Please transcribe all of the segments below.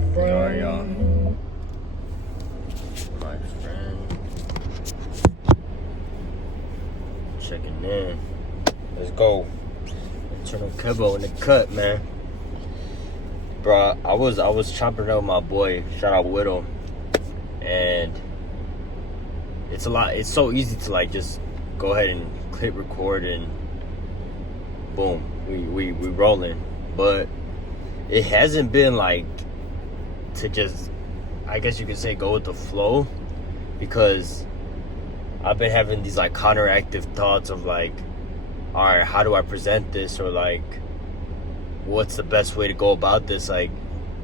Sorry, y'all. My friend. Checking in. Let's go. Eternal Kebo in the cut, man. Bro, I was chopping up with my boy. Shout out Whittle. And it's a lot. It's so easy to like just go ahead and click record and boom, we rolling. But it hasn't been like to just, I guess you could say, go with the flow, because I've been having these like counteractive thoughts of like, all right, how do I present this, or like, what's the best way to go about this? Like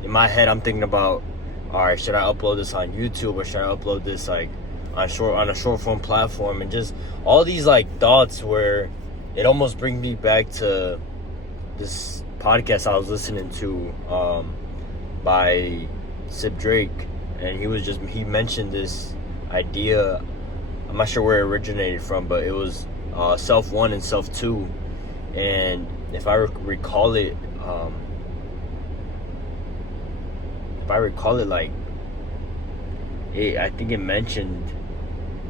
in my head, I'm thinking about, all right, should I upload this on YouTube, or should I upload this like on a short form platform? And just all these like thoughts where it almost brings me back to this podcast I was listening to by Sip Drake, and he mentioned this idea. I'm not sure where it originated from, but it was self 1 and self 2, and if I recall it like I think it mentioned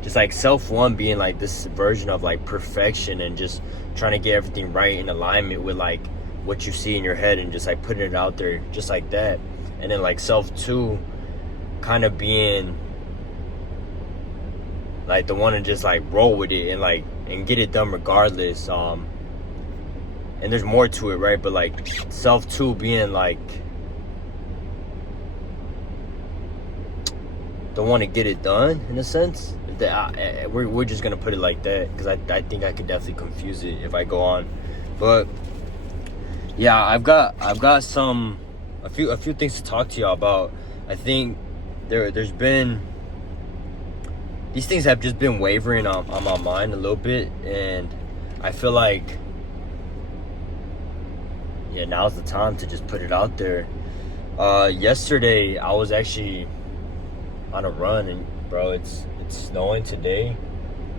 just like self 1 being like this version of like perfection and just trying to get everything right in alignment with like what you see in your head and just like putting it out there just like that. And then like self 2 kind of being like the one to just like roll with it and get it done regardless. And there's more to it, right? But like self 2 being like the one to get it done in a sense. We're just gonna put it like that, because I think I could definitely confuse it if I go on. But yeah, I've got a few things to talk to y'all about. I think there's been, these things have just been wavering on my mind a little bit, and I feel like now's the time to just put it out there. Yesterday I was actually on a run, and bro, it's snowing today.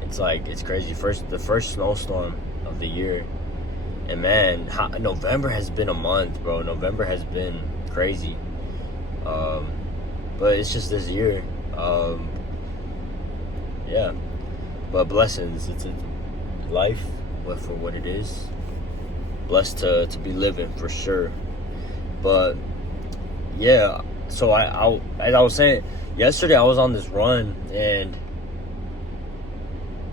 It's crazy. The first snowstorm of the year. And man, November has been a month, bro. November has been crazy. But it's just this year. Yeah. But blessings. It's a life for what it is. Blessed to be living, for sure. But yeah, so as I was saying, yesterday I was on this run, and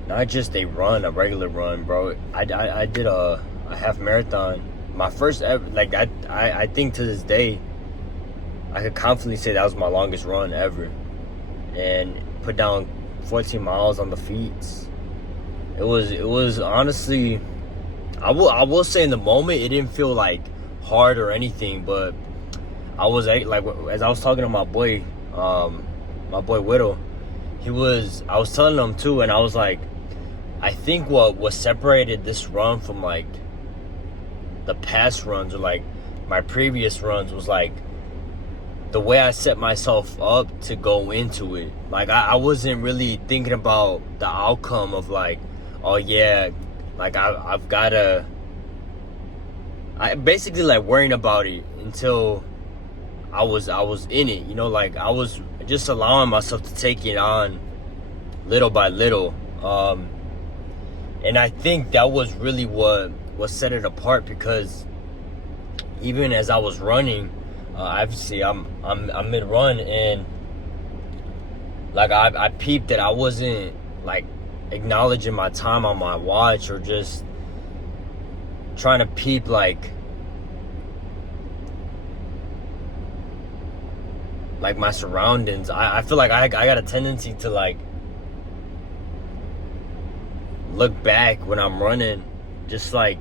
not just a regular run, bro. I did a half marathon, my first ever. Like I think to this day I could confidently say that was my longest run ever, and put down 14 miles on the feet. It was honestly, I will say in the moment it didn't feel like hard or anything, but I was like, as I was talking to my boy Whittle, I was telling him too, and I was like, I think what separated this run from like the past runs or like my previous runs was like the way I set myself up to go into it. Like I wasn't really thinking about the outcome of like, oh yeah, like I've gotta, I basically like worrying about it until I was in it, you know, like I was just allowing myself to take it on little by little. And I think that was really what set it apart, because even as I was running, obviously I'm mid-run, and like I peeped that I wasn't like acknowledging my time on my watch, or just trying to peep like my surroundings. I feel like I got a tendency to like look back when I'm running, just like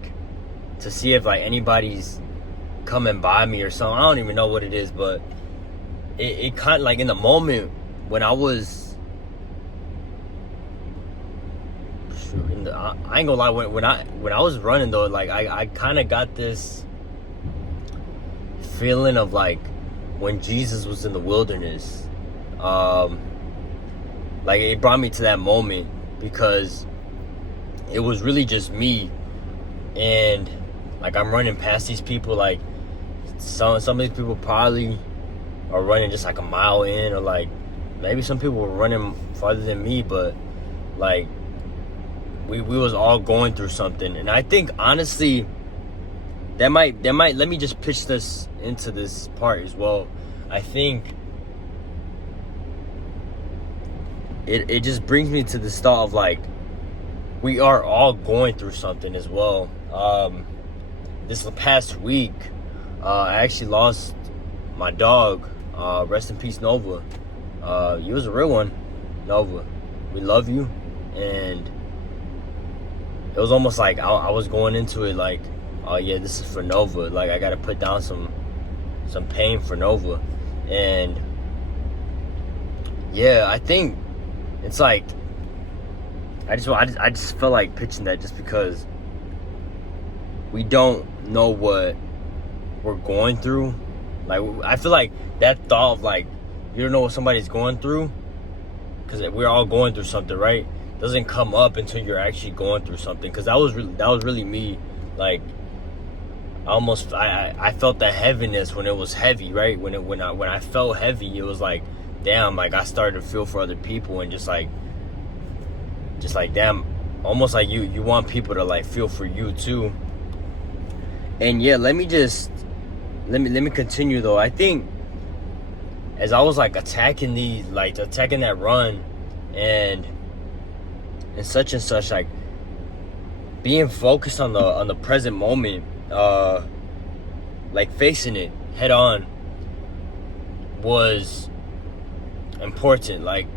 to see if like anybody's coming by me or something. I don't even know what it is, but it kind of like in the moment when I was I ain't gonna lie, when I was running though, like I kind of got this feeling of like when Jesus was in the wilderness. Like it brought me to that moment, because it was really just me, and like I'm running past these people. Like some of these people probably or running just like a mile in, or like maybe some people were running farther than me, but like we was all going through something. And I think honestly that might let me just pitch this into this part as well. I think it just brings me to this thought of like we are all going through something as well. This past week, I actually lost my dog. Rest in peace, Nova. You was a real one, Nova. We love you. And it was almost like I was going into it like, oh yeah, this is for Nova. Like I gotta put down some pain for Nova. And yeah, I think it's like I just felt like pitching that just because we don't know what we're going through. Like I feel like that thought of like you don't know what somebody's going through, because we're all going through something, right? Doesn't come up until you're actually going through something. Because that was really me. Like I felt that heaviness when it was heavy, right? When I felt heavy, it was like, damn, like I started to feel for other people, and just like damn, almost like you want people to like feel for you too. And yeah, let me continue though. I think as I was like attacking that run and such and such, like being focused on the present moment, like facing it head on was important. Like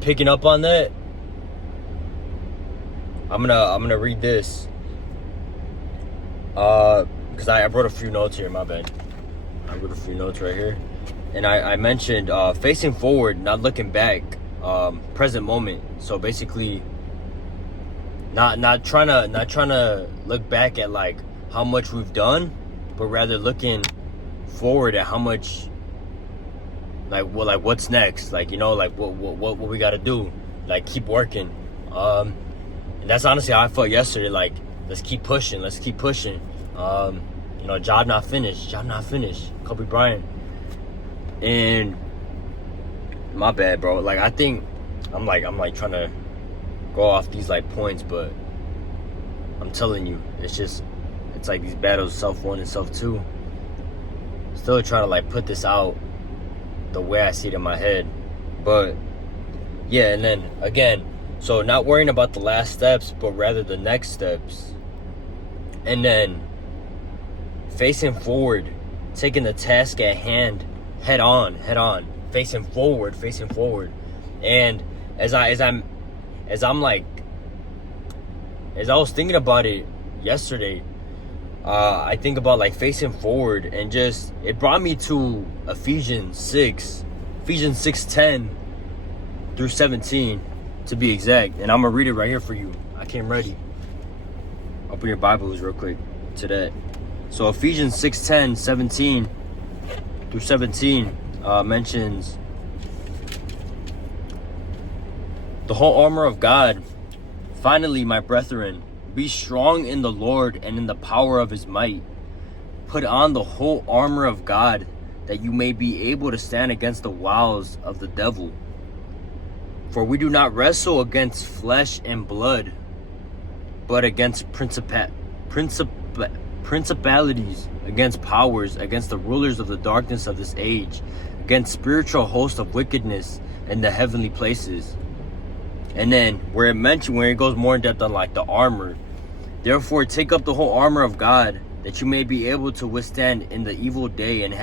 picking up on that, I'm gonna read this because I wrote a few notes here. My bad. I wrote a few notes right here, and I mentioned facing forward, not looking back, present moment. So basically, not trying to look back at like how much we've done, but rather looking forward at how much, like what's next, like like what we got to do, like keep working. And that's honestly how I felt yesterday. Like let's keep pushing. Job not finished. Kobe Bryant. And my bad, bro. Like I think I'm like trying to go off these like points, but I'm telling you, it's like these battles, self 1 and self 2. Still trying to like put this out the way I see it in my head. But yeah, and then again, so not worrying about the last steps, but rather the next steps. And then facing forward, taking the task at hand head on, facing forward. And as I was thinking about it yesterday, I think about like facing forward, and just it brought me to Ephesians 6:10 through 17 to be exact. And I'm gonna read it right here for you. I came ready. Open your Bibles real quick to that. So Ephesians 6:10, 17 through 17 mentions the whole armor of God. Finally, my brethren, be strong in the Lord and in the power of his might. Put on the whole armor of God, that you may be able to stand against the wiles of the devil. For we do not wrestle against flesh and blood, but against principalities, against powers, against the rulers of the darkness of this age, against spiritual hosts of wickedness in the heavenly places. And then where it goes more in depth on like the armor. Therefore take up the whole armor of God, that you may be able to withstand in the evil day, and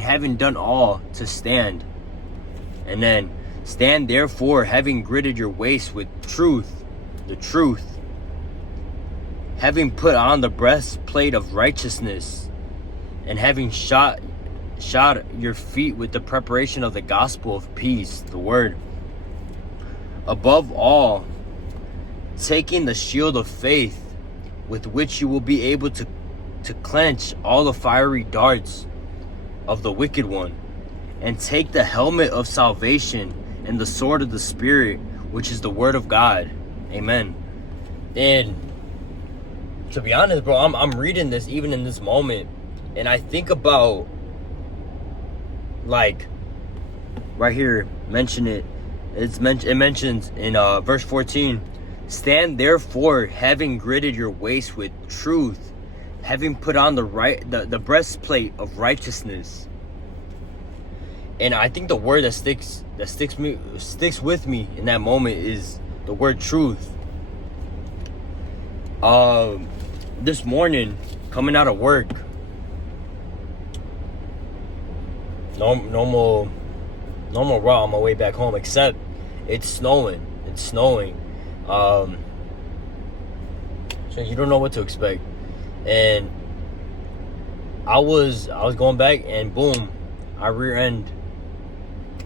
having done all, to stand. And then stand therefore, having girded your waist with the truth, having put on the breastplate of righteousness, and having shod your feet with the preparation of the gospel of peace, the word. Above all, taking the shield of faith, with which you will be able to quench all the fiery darts of the wicked one, and take the helmet of salvation and the sword of the Spirit, which is the word of God. Amen. And to be honest, bro, I'm reading this even in this moment, and I think about like right here, it mentions in verse 14, stand therefore, having girded your waist with truth, having put on the breastplate of righteousness. And I think the word that sticks with me in that moment is the word truth. This morning, coming out of work, normal route on my way back home, except it's snowing. So you don't know what to expect. And I was going back, and boom, I rear end.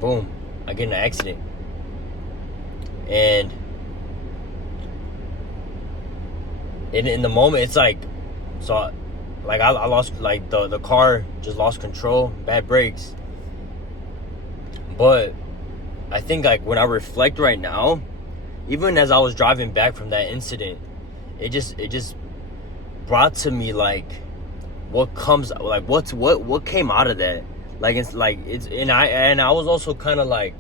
Boom, I get in an accident. And in the moment, it's like, so like I lost, like the car just lost control, bad brakes. But I think, like, when I reflect right now, even as I was driving back from that incident, it just brought to me, like, what came out of that. Like, and I was also kind of like,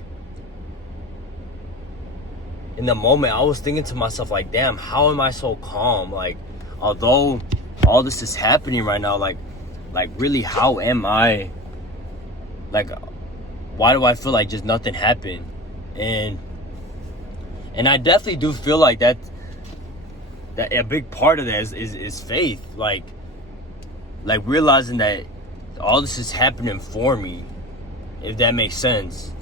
in the moment, I was thinking to myself, like, damn, how am I so calm? Like, although all this is happening right now, like really, how am I? Like, why do I feel like just nothing happened? And I definitely do feel like that a big part of that is faith. Like realizing that all this is happening for me, if that makes sense.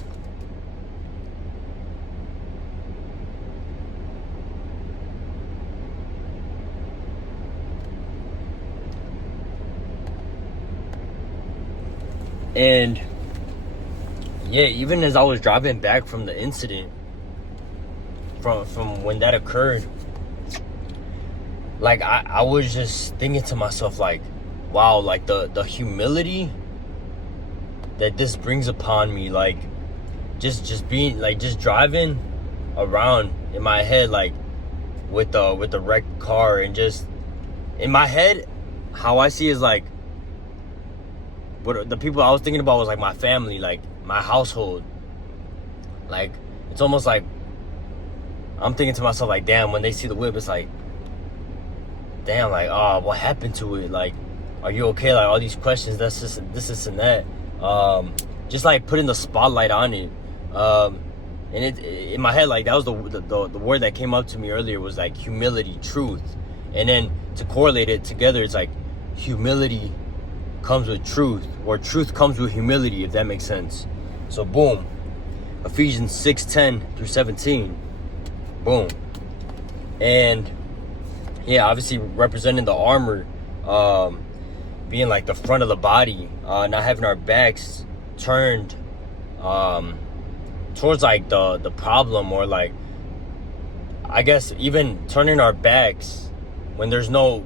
And yeah, even as I was driving back from the incident, from when that occurred, like I was just thinking to myself, like, wow, like the humility that this brings upon me, like just being, like, just driving around in my head, like with the wrecked car, and just in my head, how I see is like, what the people I was thinking about was like my family, like my household. Like, it's almost like I'm thinking to myself, like, damn, when they see the whip, it's like, damn, like, oh, what happened to it? Like, are you okay? Like, all these questions, that's just this and that. Just like putting the spotlight on it. And it in my head, like, that was the word that came up to me earlier, was like humility, truth. And then to correlate it together, it's like humility comes with truth, or truth comes with humility, if that makes sense. So boom, Ephesians 6:10-17. Boom. And yeah, obviously representing the armor, being like the front of the body, not having our backs turned towards like the problem, or like, I guess even turning our backs when there's no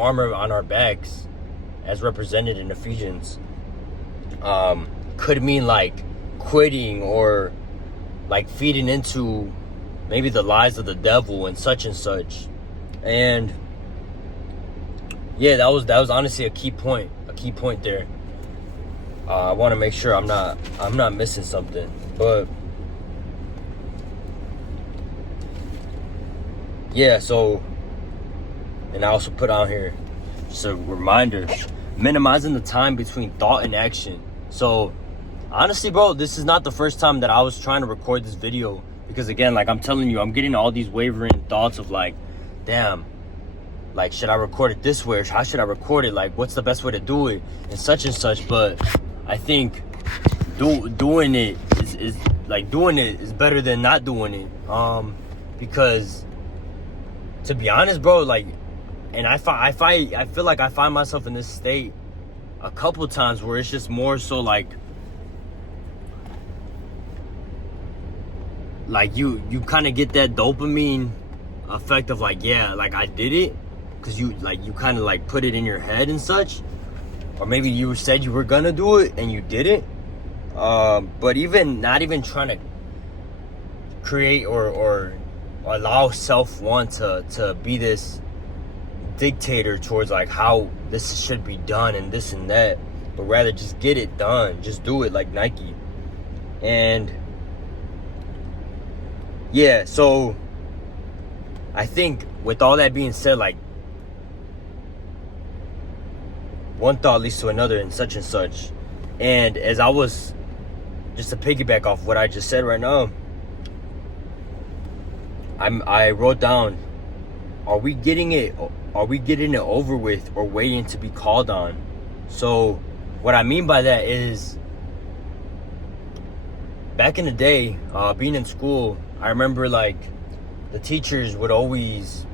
armor on our backs, as represented in Ephesians, could mean like quitting, or like feeding into maybe the lies of the devil and such. And yeah, that was honestly a key point there. I want to make sure I'm not missing something. But yeah, so, and I also put on here just a reminder, minimizing the time between thought and action. So honestly, bro, this is not the first time that I was trying to record this video, because again, like I'm telling you, I'm getting all these wavering thoughts of like, damn, like, should I record it this way, or how should I record it? Like, what's the best way to do it, and such. But I think doing it is better than not doing it. Because to be honest, bro, like, and I feel like I find myself in this state a couple times where it's just more so like you kind of get that dopamine effect of like, yeah, like I did it, because you kind of like put it in your head and such, or maybe you said you were gonna do it and you did it. But even not even trying to create or allow self-want to be this dictator towards like how this should be done and this and that. but rather just get it done. Just do it like Nike. And yeah, so I think with all that being said, like, one thought leads to another and such. And as I was, just to piggyback off what I just said right now, I wrote down, are we getting it over with or waiting to be called on? So what I mean by that is, back in the day, being in school, I remember like the teachers would always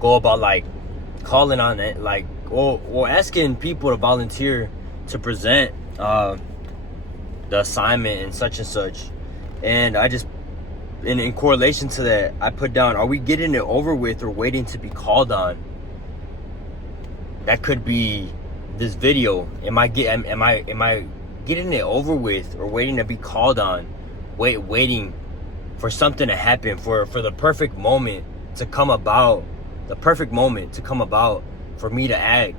go about like calling on it, like, or asking people to volunteer to present the assignment and such. And I just, in correlation to that, I put down, are we getting it over with or waiting to be called on? That could be this video. Am I getting it over with or waiting to be called on? Waiting for something to happen, for the perfect moment to come about, for me to act.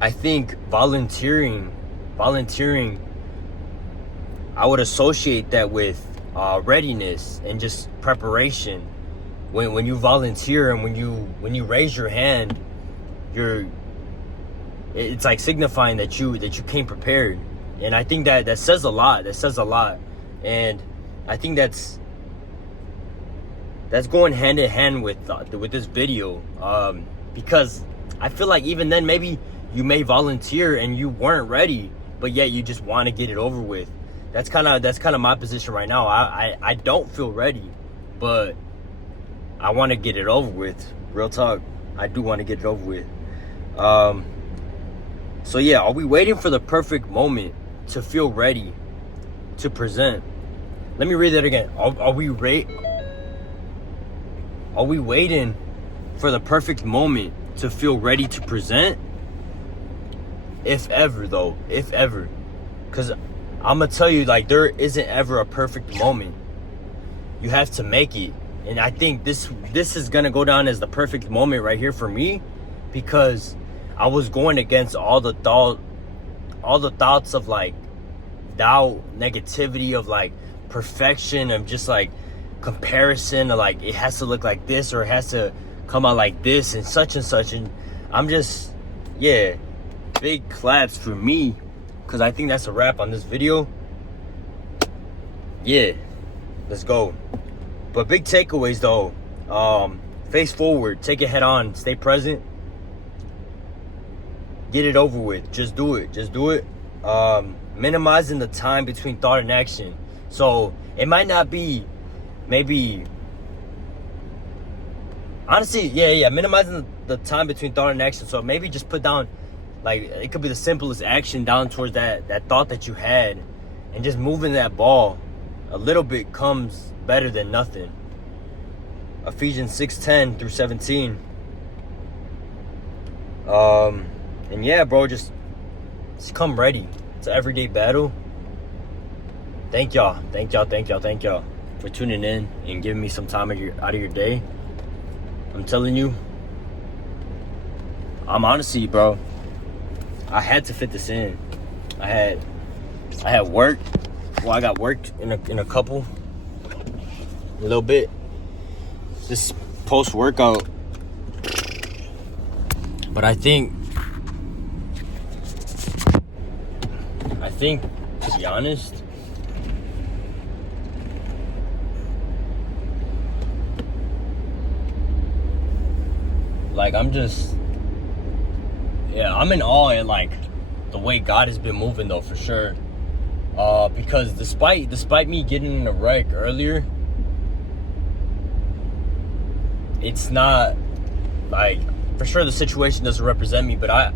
I think volunteering, I would associate that with readiness and just preparation. When you volunteer and when you raise your hand, it's like signifying that you came prepared. And I think that says a lot. And I think that's going hand in hand with this video, because I feel like even then maybe you may volunteer and you weren't ready, but yet you just want to get it over with. That's kind of my position right now. I don't feel ready, but I want to get it over with. Real talk, I do want to get it over with. So yeah, are we waiting for the perfect moment to feel ready to present? Let me read that again. Are we waiting for the perfect moment to feel ready to present? If ever, because I'm gonna tell you, like, there isn't ever a perfect moment. You have to make it. And I think this is gonna go down as the perfect moment right here for me, because I was going against all the thoughts of like doubt, negativity, of like perfection, of just like comparison, of like it has to look like this or it has to come out like this and such. And I'm just, yeah, big claps for me, because I think that's a wrap on this video. Yeah, let's go. But big takeaways though, face forward, take it head on, stay present, get it over with, just do it. Minimizing the time between thought and action. So it might not be, maybe, honestly, yeah, minimizing the time between thought and action. So maybe just put down, like, it could be the simplest action down towards that thought that you had, and just moving that ball a little bit comes better than nothing. Ephesians 6:10 through 17. And yeah, bro, just come ready. It's an everyday battle. Thank y'all for tuning in and giving me some time out of your day. I'm telling you, I'm honestly, bro, I had to fit this in. I had work. Well, I got work in a little bit. This post workout, but I think, to be honest, like, I'm in awe at like the way God has been moving though, for sure. Because despite me getting in a wreck earlier, it's not like, for sure the situation doesn't represent me, but I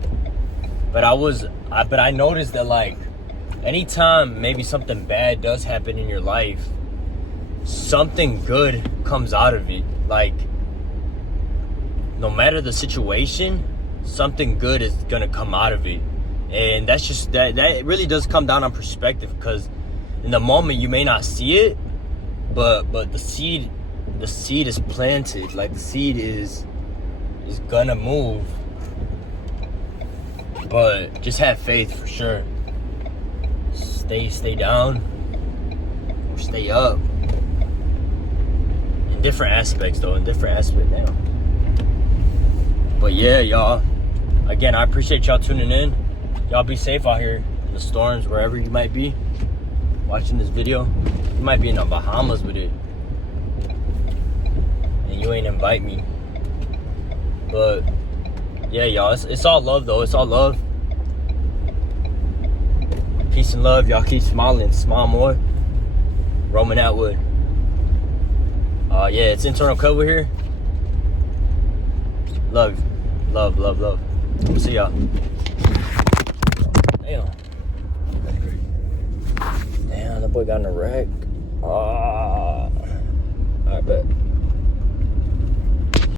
noticed that, like, anytime maybe something bad does happen in your life, something good comes out of it. Like, no matter the situation, something good is gonna come out of it. And that's just, that really does come down on perspective, because in the moment you may not see it, but the seed is planted. Like, the seed is gonna move, But just have faith for sure. Stay down or stay up. In different aspects though, in different aspects now. But yeah, y'all. Again, I appreciate y'all tuning in. Y'all be safe out here in the storms, wherever you might be watching this video. You might be in the Bahamas with it. And you ain't invite me. But yeah, y'all, it's all love though. It's all love. Peace and love. Y'all keep smiling. Smile more. Roman Atwood. Yeah, it's internal cover here. Love. Love, love, love. We'll see y'all. Damn. Damn, that boy got in a wreck. I bet.